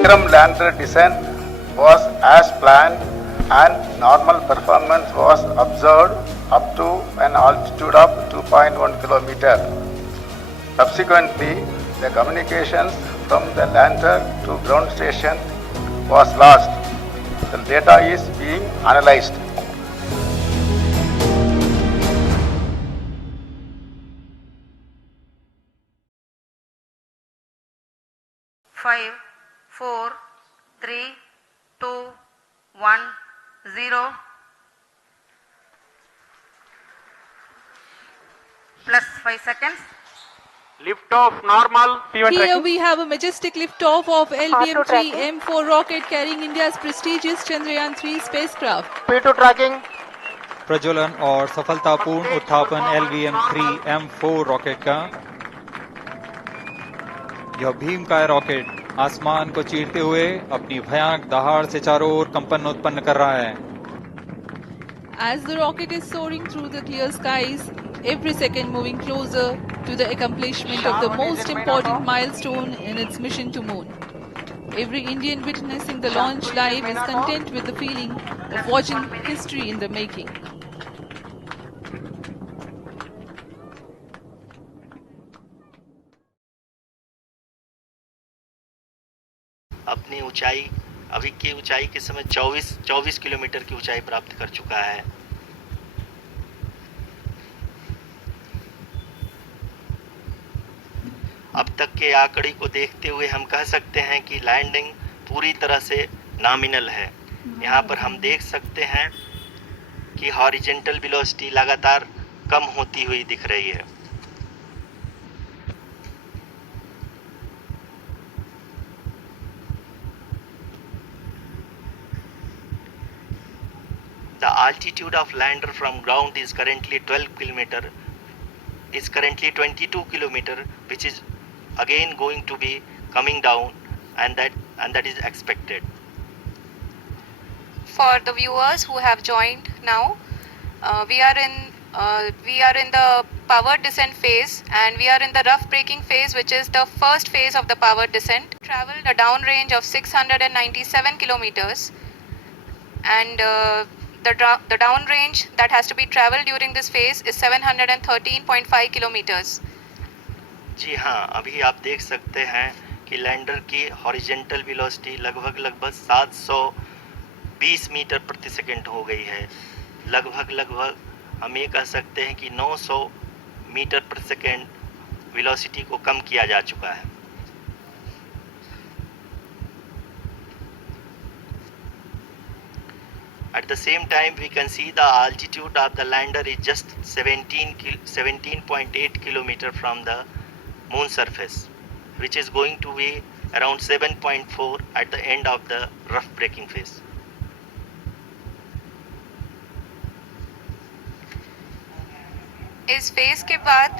Vikram lander descent was as planned and normal performance was observed up to an altitude of 2.1 kilometer. Subsequently, the communications from the lander to ground station was lost. The data is being analyzed. Five, 4, 3, 2, 1, 0. Plus 5 seconds. Lift off normal. Here tracking. we have a majestic liftoff of LVM-3 M4 rocket carrying India's prestigious Chandrayaan-3 spacecraft. P2 tracking. प्रज्वलन और सफलतापूर्ण उत्थापन LVM-3 M4 rocket का। यह भीमकाय rocket आसमान को चीरते हुए अपनी भयानक दहाड़ से चारों ओर कंपन उत्पन्न कर रहा है। As the rocket is soaring through the clear skies, every second moving closer to the accomplishment of the most important milestone in its mission to moon. Every Indian witnessing the launch live is content with the feeling of watching history in the making. अपनी ऊंचाई अभी की ऊंचाई के समय 24 kilometre की ऊंचाई प्राप्त कर चुका है। अब तक के आंकड़े को देखते हुए हम कह सकते हैं कि लैंडिंग पूरी तरह से नॉमिनल है। यहाँ पर हम देख सकते हैं कि हॉरिजेंटल वेलोसिटी लगातार कम होती हुई दिख रही है। The altitude of lander from ground is currently 22 kilometer, which is again going to be coming down, and that is expected. For the viewers who have joined now, we are in the power descent phase, and we are in the rough braking phase, which is the first phase of the power descent. Traveled a downrange of 697 kilometers, and the downrange that has to be traveled during this phase is 713.5 kilometers. जी हाँ, अभी आप देख सकते हैं कि lander की horizontal velocity लगभग 720 metre प्रति सेकंड हो गई है। लगभग हम ये कह सकते हैं कि 900 मीटर प्रति सेकंड वेलोसिटी को कम किया जा चुका है। At the same time, we can see the altitude of the lander is just 17.8 kilometer from the moon surface, which is going to be around 7.4 at the end of the rough braking phase. इस phase के बाद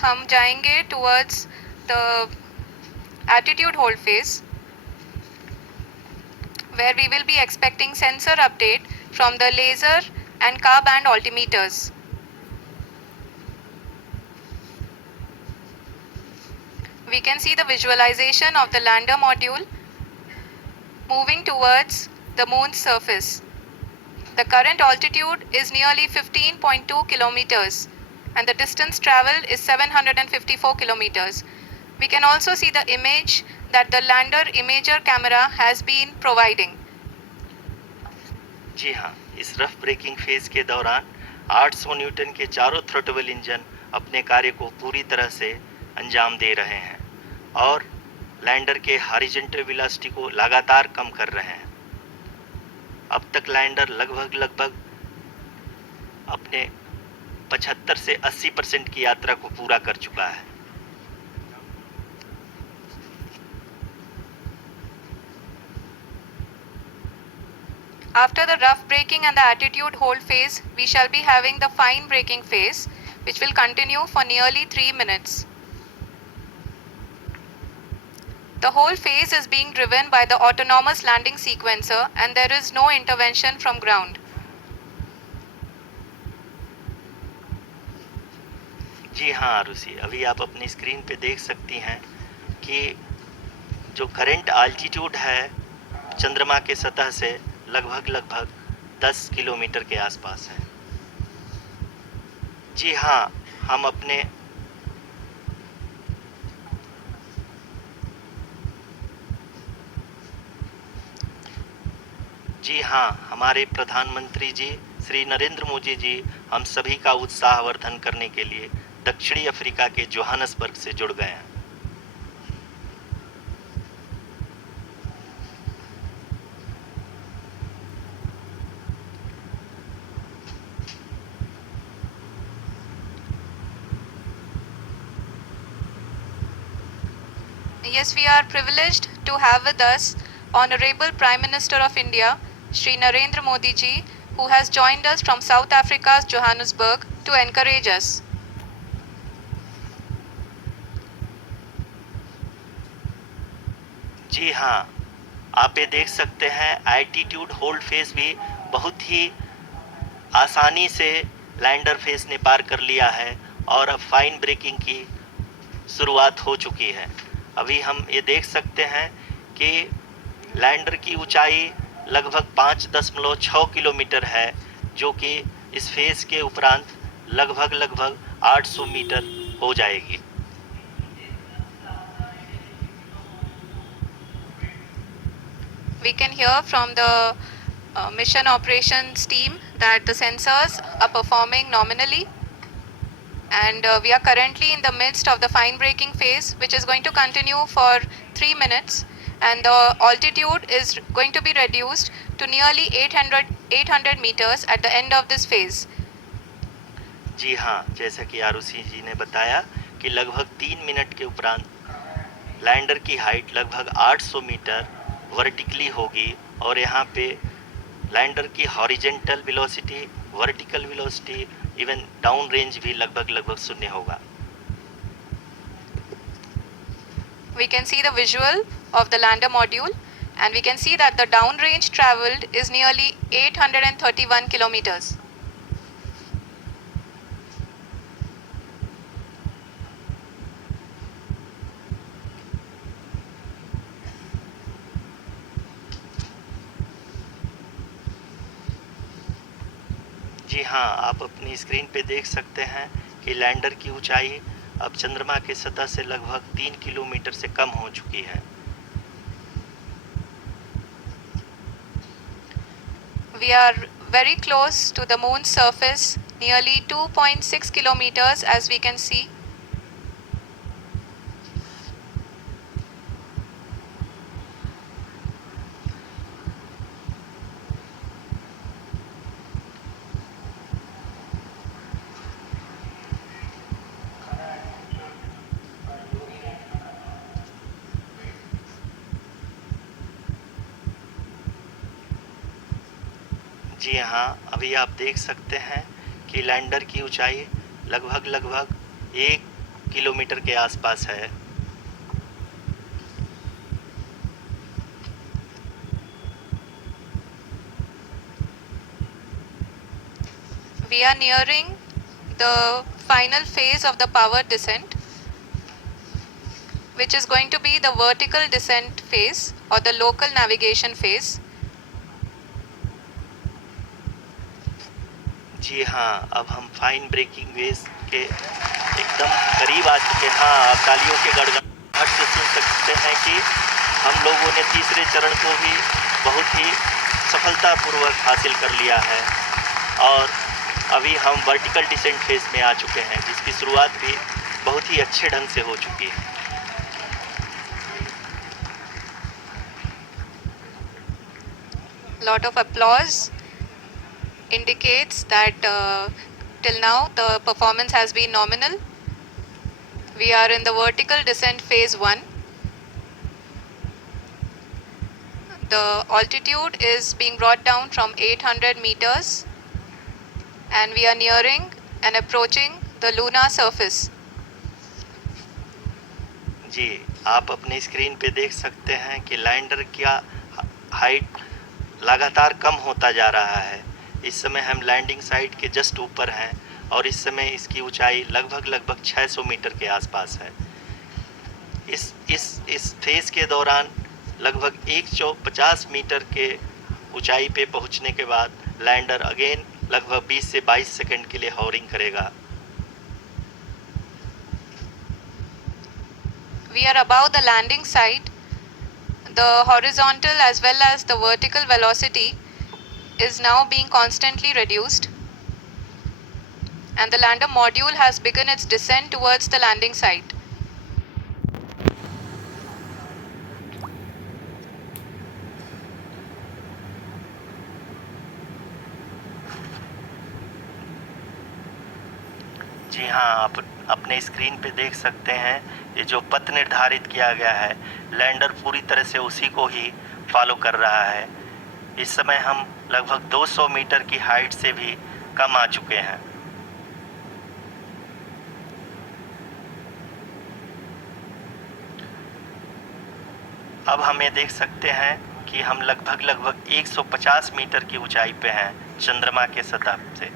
हम जाएंगे towards the attitude hold phase, where we will be expecting sensor update from the laser and car band altimeters. We can see the visualization of the lander module moving towards the moon's surface. The current altitude is nearly 15.2 kilometers, and the distance traveled is 754 kilometers. We can also see the image that the lander imager camera has been providing. जी हाँ, इस rough breaking phase के दौरान 800 Newton के चारों throttle engine अपने कार्य को पूरी तरह से अंजाम दे रहे हैं और लैंडर के हॉरिजॉन्टल वेलोसिटी को लगातार कम कर रहे हैं। अब तक लैंडर लगभग अपने 75 से 80% की यात्रा को पूरा कर चुका है। After the rough braking and the attitude hold phase, we shall be having the fine braking phase, which will continue for nearly 3 minutes. The whole phase is being driven by the autonomous landing sequencer, and there is no intervention from ground. जी हाँ आरुषि, अभी आप अपनी screen पे देख सकती हैं कि जो करंट आल्टीट्यूड है चंद्रमा के सतह से लगभग 10 किलोमीटर के आसपास है। जी हाँ, हमारे प्रधानमंत्री जी श्री नरेंद्र मोदी जी हम सभी का उत्साहवर्धन करने के लिए दक्षिणी अफ्रीका के जोहानसबर्ग से जुड़ गए हैं। Yes, we are privileged to have with us Honorable Prime Minister of India, Shri Narendra Modi ji, who has joined us from South Africa's Johannesburg to encourage us. जी हाँ, आप ये देख सकते हैं एल्टीट्यूड होल्ड फेज भी बहुत ही आसानी से लैंडर फेज ने पार कर लिया है और अब फाइन ब्रेकिंग की शुरुआत हो चुकी है। अभी हम ये देख सकते हैं कि लैंडर की ऊंचाई लगभग 5.6 किलोमीटर है, जो कि इस फेज के उपरांत लगभग 800 मीटर हो जाएगी। We can hear from the mission operations team that the sensors are performing nominally, and we are currently in the midst of the fine braking phase, which is going to continue for 3 minutes, and the altitude is going to be reduced to nearly 800 meters at the end of this phase. जी हाँ, जैसा कि आरुषि जी ने बताया कि लगभग 3 minute के उपरांत lander की हाइट लगभग 800 मीटर वर्टिकली होगी और यहाँ पे लैंडर की horizontal velocity, vertical velocity, even down range भी लगभग शून्य होगा। We can see the visual of the lander module, and we can see that the down range traveled is nearly 831 kilometers. जी हाँ, आप अपनी स्क्रीन पे देख सकते हैं कि लैंडर की ऊंचाई अब चंद्रमा के सतह से लगभग 3 किलोमीटर से कम हो चुकी है। We are very close to the moon's surface, nearly 2.6 kilometers as we can see. जी हाँ, अभी आप देख सकते हैं कि लैंडर की ऊंचाई लगभग 1 किलोमीटर के आसपास है। We are nearing the final phase of the power descent, which is going to be the vertical descent phase or the local navigation phase. जी हाँ, अब हम फाइन ब्रेकिंग वेज के एकदम करीब आ चुके हैं। हाँ, आप तालियों के गड़गड़ाहट से सुन सकते हैं कि हम लोगों ने तीसरे चरण को भी बहुत ही सफलतापूर्वक हासिल कर लिया है और अभी हम वर्टिकल डिसेंट फेज में आ चुके हैं, जिसकी शुरुआत भी बहुत ही अच्छे ढंग से हो चुकी है। Lot of applause indicates that till now the performance has been nominal. We are in the vertical descent phase 1. The altitude is being brought down from 800 meters and we are nearing and approaching the lunar surface. जी, आप अपनी screen पे देख सकते हैं कि lander का height लगातार कम होता जा रहा है। इस समय हम लैंडिंग साइट के जस्ट ऊपर हैं और इस समय इसकी ऊंचाई लगभग 600 मीटर के आसपास है। इस फेज के दौरान लगभग 150 मीटर के ऊंचाई पे पहुंचने के बाद लैंडर अगेन लगभग 20 से 22 सेकंड के लिए हॉवरिंग करेगा। We are above the landing site. The horizontal as well as the vertical velocity is now being constantly reduced, and the lander module has begun its descent towards the landing site. जी हाँ, आप अपने screen पे देख सकते हैं ये जो पथ निर्धारित किया गया है लैंडर पूरी तरह से उसी को ही फॉलो कर रहा है। इस समय हम लगभग 200 मीटर की हाइट से भी कम आ चुके हैं। अब हम ये देख सकते हैं कि हम लगभग 150 मीटर की ऊंचाई पे हैं चंद्रमा के सतह से।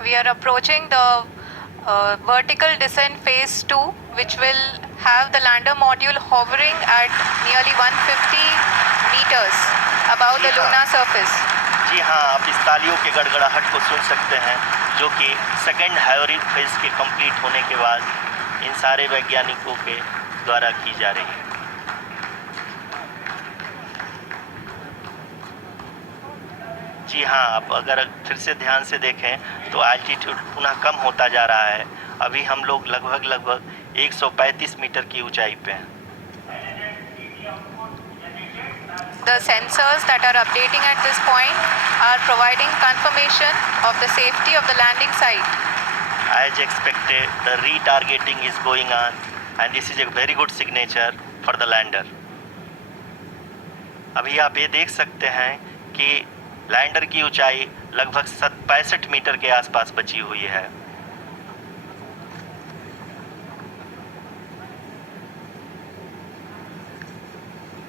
We are approaching the vertical descent phase 2, which will have the lander module hovering at nearly 150 meters above the lunar surface. जी हाँ, आप इस तालियों के गड़गड़ाहट को सुन सकते हैं जो कि सेकेंड हाइवरिंग फेज के कंप्लीट होने के बाद इन सारे वैज्ञानिकों के द्वारा की जा रही है। जी हाँ, आप अगर फिर से ध्यान से देखें तो एल्टीट्यूड पुनः कम होता जा रहा है। अभी हम लोग लगभग 135 मीटर की ऊंचाई पे हैं। The sensors that are updating at this point are providing confirmation of the safety of the landing site. As expected, the retargeting is going on and this is a very good signature for the lander. अभी आप ये देख सकते हैं कि lander की ऊंचाई लगभग 65 मीटर के आसपास बची हुई है।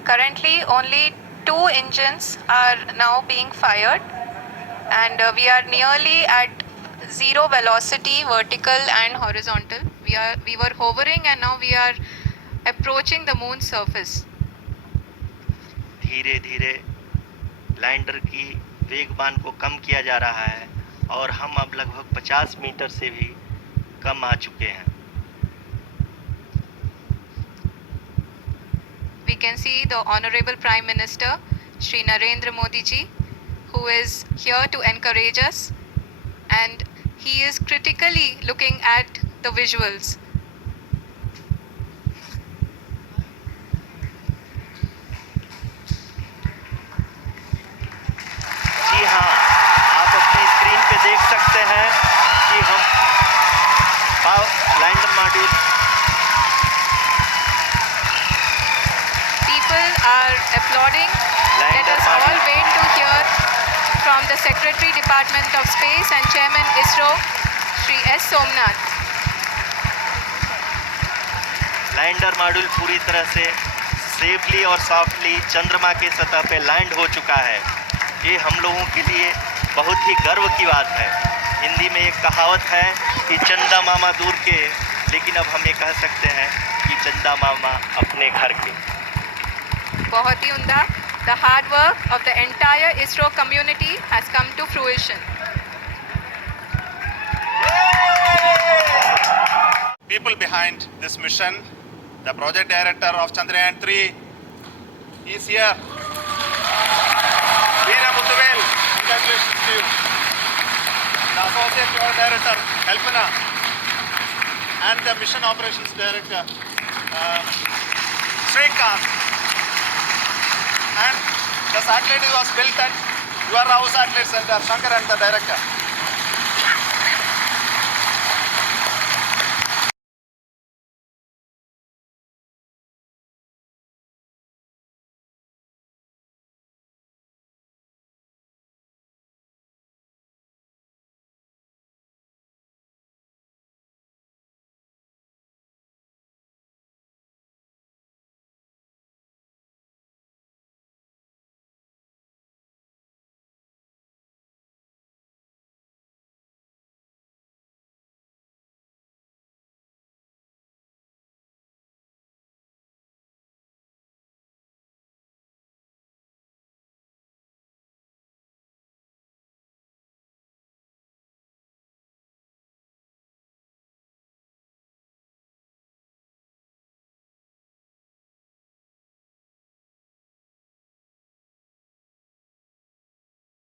Currently, only 2 engines are now being fired, and we are nearly at zero velocity, vertical and horizontal. We were hovering, and now we are approaching the moon's surface. धीरे धीरे लैंडर की वेगमान को कम किया जा रहा है और हम अब लगभग 50 मीटर से भी कम आ चुके हैं। We can see the Honorable Prime Minister, Shri Narendra Modi ji, who is here to encourage us, and he is critically looking at the visuals. जी हाँ, आप अपनी स्क्रीन पे देख सकते हैं कि हम lander module People are applauding. Let us all wait to hear from the Secretary Department of Space and Chairman ISRO, Shri S. Somnath. Lander module पूरी तरह से सेफली और सॉफ्टली चंद्रमा के सतह पे लैंड हो चुका है। ये हम लोगों के लिए बहुत ही गर्व की बात है। हिंदी में एक कहावत है कि चंदा मामा दूर के, लेकिन अब हम ये कह सकते हैं कि चंदा मामा अपने घर के। बहुत ही उम्दा. The hard work of the entire ISRO community has come to fruition. People behind this mission, the project director of Chandrayaan 3 is here. Veera Muthuvel, congratulations to you. The associate project director, Kalpana, and the mission operations director, Srikanth. And the satellite was built at your Rao Satellite Center, Shankar, and the director.